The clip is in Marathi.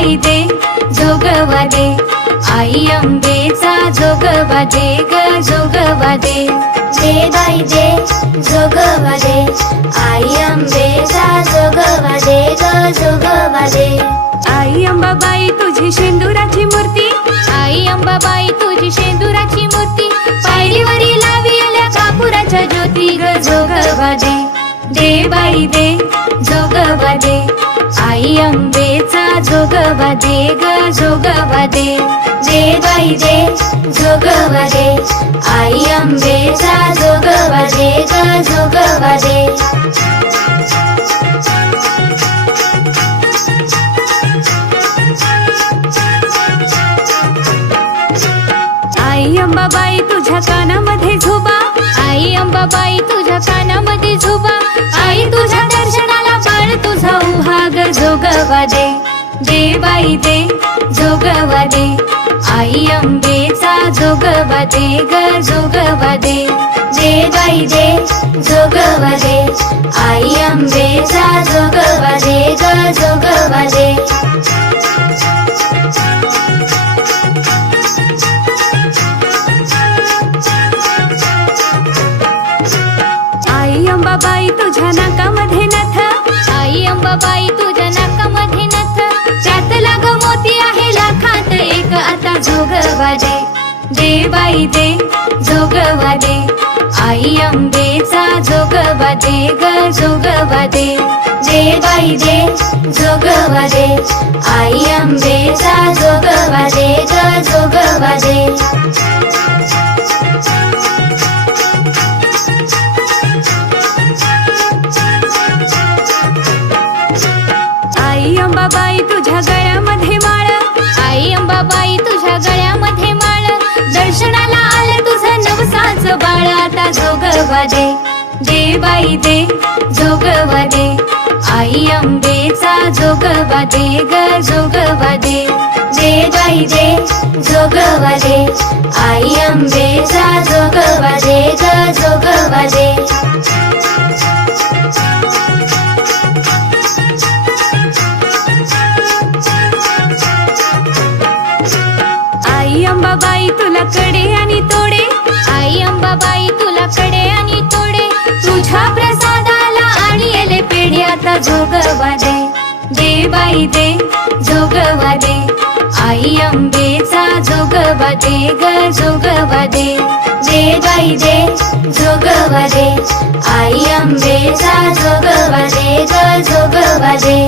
बाई दे जोगवा दे, आई अंबेचा जोगवा दे ग जोगवा दे. दे बाई दे जोगवा दे, आई अंबेचा जोगवा दे ग जोगवा दे. आई अंबाबाई तुझी शेंदुराची मूर्ती, आई अंबाबाई तुझी शेंदुराची मूर्ती, पायरीवरी लाविल्या कापुराच्या ज्योती ग जोगवा दे. दे बाई दे जोगवा दे, आई अंबेचा जोगवा दे ग जोगवा दे. दे बाई दे जोगवा दे, आई अंबेचा जोगवा दे ग जोगवा दे. आई अंबाबाई तुझ्या कानामध्ये झोबा, आई अंबाबाई तुझ्या कानामध्ये झोबा, आई तुझ्या दर्शनाला बाळ तुझा उभा ग जोगवा दे. दे बाई दे जोगवा दे, आई अंबेचा जोगवा दे ग जोगवा दे. दे बाई दे जोगवा दे, आई अंबेचा जोगवा दे ग जोगवा दे. आई अंबाबाई तुझ्या नाकामध्ये नथ, आई अंबाबाई तुझ्या नाकामध्ये नथ, त्यात लाग मोती आहे लाखात एक आता जोगवा दे. दे बाई दे जोगवा दे, आई अंबेचा जोगवा दे ग जोगवा दे. दे बाई दे जोगवा दे, आई अंबेचा जोगवा दे ग जोगवा दे. आई अंबाबाई तुझ्या गळ्यामध्ये माळ, आई अंबाबाई तुझ्या गळ्यामध्ये माळ, दर्शनाला आलं तुझं नवसाच बाळ आता जोगवा दे. दे बाई दे जोगवा दे, आई अंबेचा जोगवा दे ग जोगवा दे. दे बाई दे जोगवा दे, आई अंबेचा जोगवा दे ग जोगवा दे. आई अंबाबाई तुला कडे आणि तोडे, आई अंबाबाई तुला कडे आणि तोडे, तुझ्या प्रसादाला आणि एले पेढे आता जोगवा दे. दे बाई दे जोगवा दे, आई अंबेचा जोगवा दे ग जोगवा दे. दे बाई दे जोगवा दे, आई अंबेचा जोगवा दे ग जोगवा दे.